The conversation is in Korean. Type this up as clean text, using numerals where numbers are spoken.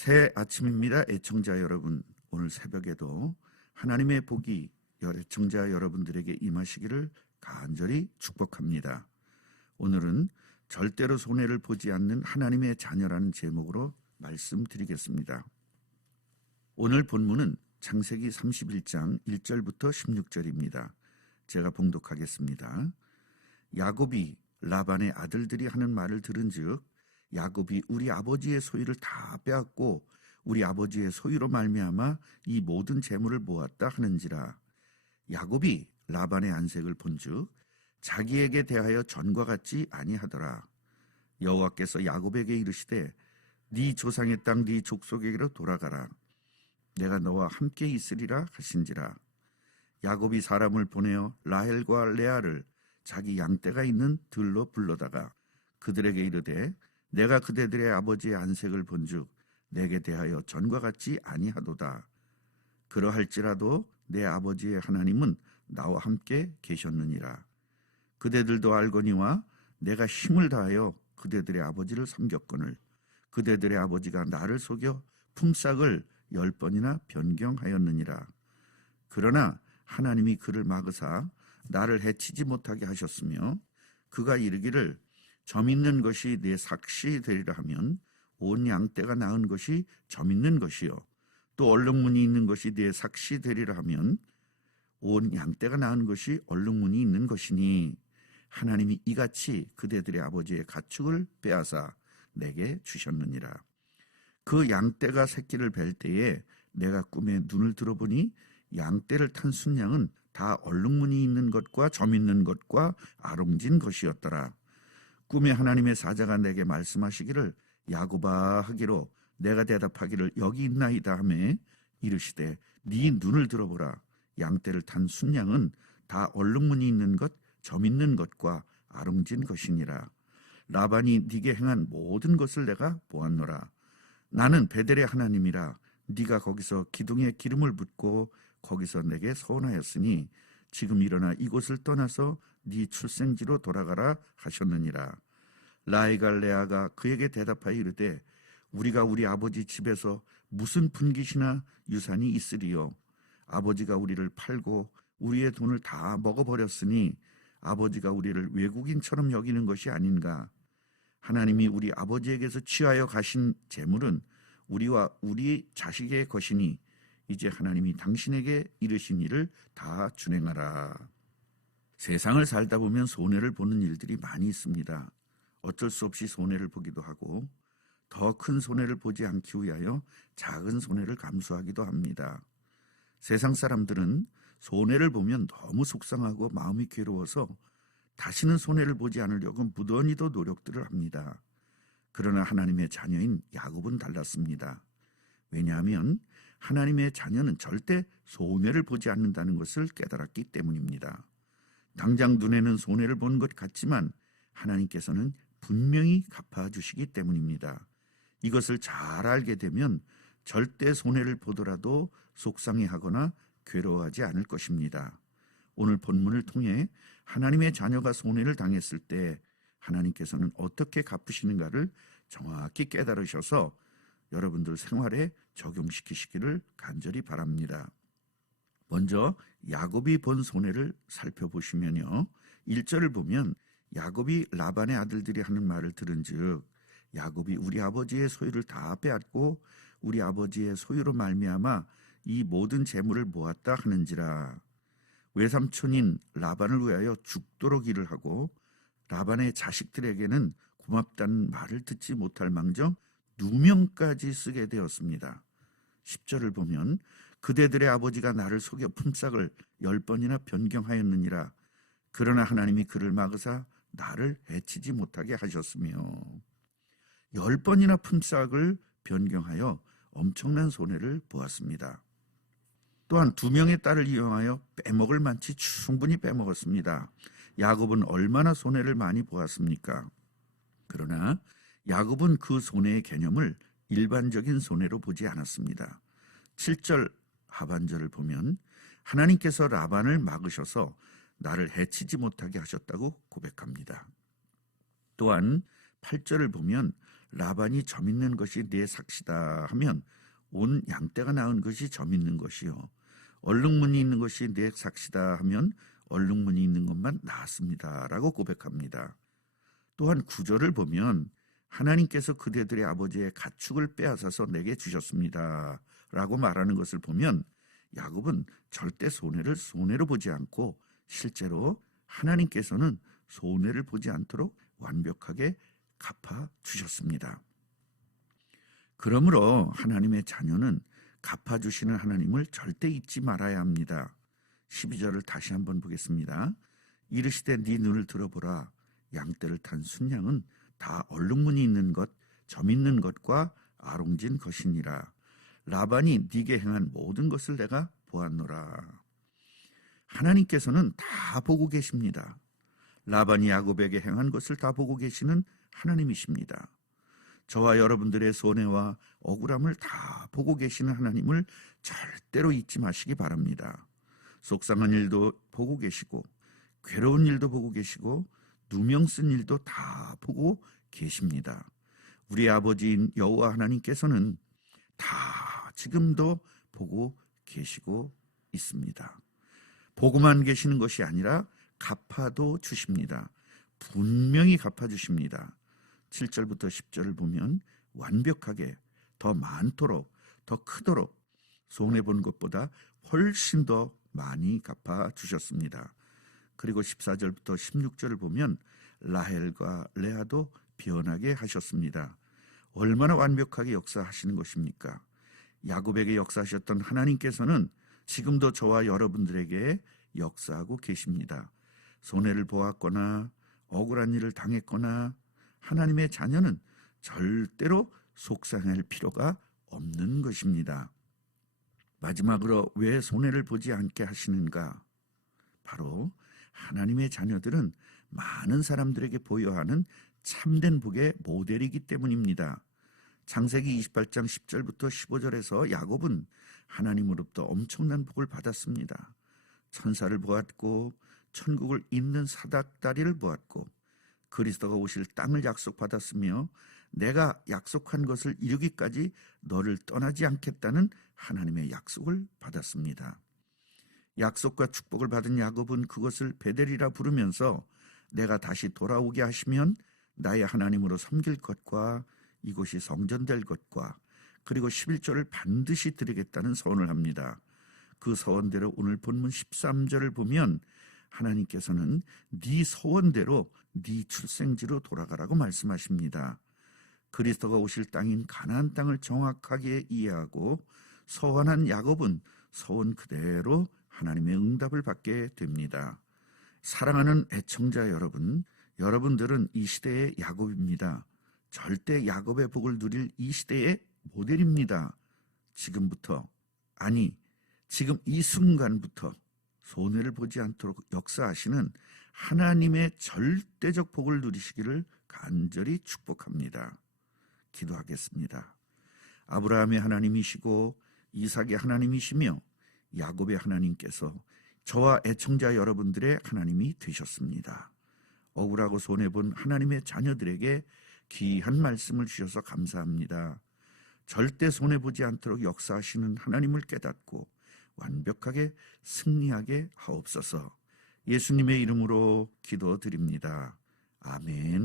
새 아침입니다. 애청자 여러분, 오늘 새벽에도 하나님의 복이 애청자 여러분들에게 임하시기를 간절히 축복합니다. 오늘은 절대로 손해를 보지 않는 하나님의 자녀라는 제목으로 말씀드리겠습니다. 오늘 본문은 창세기 31장 1절부터 16절입니다. 제가 봉독하겠습니다. 야곱이 라반의 아들들이 하는 말을 들은즉 야곱이 우리 아버지의 소유를 다 빼앗고 우리 아버지의 소유로 말미암아 이 모든 재물을 모았다 하는지라. 야곱이 라반의 안색을 본즉 자기에게 대하여 전과 같지 아니하더라. 여호와께서 야곱에게 이르시되 네 조상의 땅 네 족속에게로 돌아가라. 내가 너와 함께 있으리라 하신지라. 야곱이 사람을 보내어 라헬과 레아를 자기 양떼가 있는 들로 불러다가 그들에게 이르되 내가 그대들의 아버지의 안색을 본즉 내게 대하여 전과 같지 아니하도다. 그러할지라도 내 아버지의 하나님은 나와 함께 계셨느니라. 그대들도 알거니와 내가 힘을 다하여 그대들의 아버지를 섬겼거늘 그대들의 아버지가 나를 속여 품삯을 10번이나 변경하였느니라. 그러나 하나님이 그를 막으사 나를 해치지 못하게 하셨으며 그가 이르기를 점 있는 것이 내 삭시 되리라 하면 온 양떼가 낳은 것이 점 있는 것이요 또 얼룩무늬 있는 것이 내 삭시 되리라 하면 온 양떼가 낳은 것이 얼룩무늬 있는 것이니 하나님이 이같이 그대들의 아버지의 가축을 빼앗아 내게 주셨느니라. 그 양떼가 새끼를 뵐 때에 내가 꿈에 눈을 들어보니 양떼를 탄 순양은 다 얼룩무늬 있는 것과 점 있는 것과 아롱진 것이었더라. 꿈에 하나님의 사자가 내게 말씀하시기를 야곱아 하기로 내가 대답하기를 여기 있나이다 하매 이르시되 네 눈을 들어보라. 양떼를 탄 순양은 다 얼룩무늬 있는 것, 점 있는 것과 아롱진 것이니라. 라반이 네게 행한 모든 것을 내가 보았노라. 나는 베델의 하나님이라. 네가 거기서 기둥에 기름을 붓고 거기서 내게 서원하였으니 지금 일어나 이곳을 떠나서 네 출생지로 돌아가라 하셨느니라. 라헬과 레아가 그에게 대답하여 이르되 우리가 우리 아버지 집에서 무슨 분깃이나 유산이 있으리요. 아버지가 우리를 팔고 우리의 돈을 다 먹어버렸으니 아버지가 우리를 외국인처럼 여기는 것이 아닌가. 하나님이 우리 아버지에게서 취하여 가신 재물은 우리와 우리 자식의 것이니 이제 하나님이 당신에게 이르신 일을 다 준행하라. 세상을 살다 보면 손해를 보는 일들이 많이 있습니다. 어쩔 수 없이 손해를 보기도 하고 더 큰 손해를 보지 않기 위하여 작은 손해를 감수하기도 합니다. 세상 사람들은 손해를 보면 너무 속상하고 마음이 괴로워서 다시는 손해를 보지 않으려고 무던히도 노력들을 합니다. 그러나 하나님의 자녀인 야곱은 달랐습니다. 왜냐하면 하나님의 자녀는 절대 손해를 보지 않는다는 것을 깨달았기 때문입니다. 당장 눈에는 손해를 본 것 같지만 하나님께서는 분명히 갚아주시기 때문입니다. 이것을 잘 알게 되면 절대 손해를 보더라도 속상해하거나 괴로워하지 않을 것입니다. 오늘 본문을 통해 하나님의 자녀가 손해를 당했을 때 하나님께서는 어떻게 갚으시는가를 정확히 깨달으셔서 여러분들 생활에 적용시키시기를 간절히 바랍니다. 먼저 야곱이 본 손해를 살펴보시면요. 1절을 보면 야곱이 라반의 아들들이 하는 말을 들은즉 야곱이 우리 아버지의 소유를 다 빼앗고 우리 아버지의 소유로 말미암아 이 모든 재물을 모았다 하는지라. 외삼촌인 라반을 위하여 죽도록 일을 하고 라반의 자식들에게는 고맙다는 말을 듣지 못할 망정 누명까지 쓰게 되었습니다. 10절을 보면 그대들의 아버지가 나를 속여 품삯을 10번이나 변경하였느니라. 그러나 하나님이 그를 막으사 나를 해치지 못하게 하셨으며 10번이나 품삯을 변경하여 엄청난 손해를 보았습니다. 또한 2명의 딸을 이용하여 빼먹을 만치 충분히 빼먹었습니다. 야곱은 얼마나 손해를 많이 보았습니까? 그러나 야곱은 그 손해의 개념을 일반적인 손해로 보지 않았습니다. 7절 하반절을 보면 하나님께서 라반을 막으셔서 나를 해치지 못하게 하셨다고 고백합니다. 또한 8절을 보면 라반이 점 있는 것이 내 삭시다 하면 온 양떼가 낳은 것이 점 있는 것이요 얼룩무늬 있는 것이 내 삭시다 하면 얼룩무늬 있는 것만 낳았습니다 라고 고백합니다. 또한 9절을 보면 하나님께서 그대들의 아버지의 가축을 빼앗아서 내게 주셨습니다 라고 말하는 것을 보면 야곱은 절대 손해로 보지 않고 실제로 하나님께서는 손해를 보지 않도록 완벽하게 갚아주셨습니다. 그러므로 하나님의 자녀는 갚아주시는 하나님을 절대 잊지 말아야 합니다. 12절을 다시 한번 보겠습니다. 이르시되 네 눈을 들어보라. 양떼를 탄 순양은 다 얼룩무늬 있는 것, 점 있는 것과 아롱진 것이니라. 라반이 네게 행한 모든 것을 내가 보았노라. 하나님께서는 다 보고 계십니다. 라반이 야곱에게 행한 것을 다 보고 계시는 하나님이십니다. 저와 여러분들의 손해와 억울함을 다 보고 계시는 하나님을 절대로 잊지 마시기 바랍니다. 속상한 일도 보고 계시고 괴로운 일도 보고 계시고 누명 쓴 일도 다 보고 계십니다. 우리 아버지인 여호와 하나님께서는 다 지금도 보고 계시고 있습니다. 보고만 계시는 것이 아니라 갚아도 주십니다. 분명히 갚아주십니다. 7절부터 10절을 보면 완벽하게 더 많도록 더 크도록 손해본 것보다 훨씬 더 많이 갚아주셨습니다. 그리고 14절부터 16절을 보면 라헬과 레아도 변하게 하셨습니다. 얼마나 완벽하게 역사하시는 것입니까? 야곱에게 역사하셨던 하나님께서는 지금도 저와 여러분들에게 역사하고 계십니다. 손해를 보았거나 억울한 일을 당했거나 하나님의 자녀는 절대로 속상할 필요가 없는 것입니다. 마지막으로 왜 손해를 보지 않게 하시는가? 바로 하나님의 자녀들은 많은 사람들에게 보여야 하는 참된 복의 모델이기 때문입니다. 창세기 28장 10절부터 15절에서 야곱은 하나님으로부터 엄청난 복을 받았습니다. 천사를 보았고 천국을 잇는 사닥다리를 보았고 그리스도가 오실 땅을 약속받았으며 내가 약속한 것을 이루기까지 너를 떠나지 않겠다는 하나님의 약속을 받았습니다. 약속과 축복을 받은 야곱은 그것을 베델이라 부르면서 내가 다시 돌아오게 하시면 나의 하나님으로 섬길 것과 이곳이 성전될 것과 그리고 11조를 반드시 드리겠다는 서원을 합니다. 그 서원대로 오늘 본문 13절을 보면 하나님께서는 네 서원대로 네 출생지로 돌아가라고 말씀하십니다. 그리스도가 오실 땅인 가나안 땅을 정확하게 이해하고 서원한 야곱은 서원 그대로 하나님의 응답을 받게 됩니다. 사랑하는 애청자 여러분, 여러분들은 이 시대의 야곱입니다. 절대 야곱의 복을 누릴 이 시대의 모델입니다. 지금부터, 아니 지금 이 순간부터 손해를 보지 않도록 역사하시는 하나님의 절대적 복을 누리시기를 간절히 축복합니다. 기도하겠습니다. 아브라함의 하나님이시고 이삭의 하나님이시며 야곱의 하나님께서 저와 애청자 여러분들의 하나님이 되셨습니다. 억울하고 손해본 하나님의 자녀들에게 귀한 말씀을 주셔서 감사합니다. 절대 손해보지 않도록 역사하시는 하나님을 깨닫고 완벽하게 승리하게 하옵소서. 예수님의 이름으로 기도드립니다. 아멘.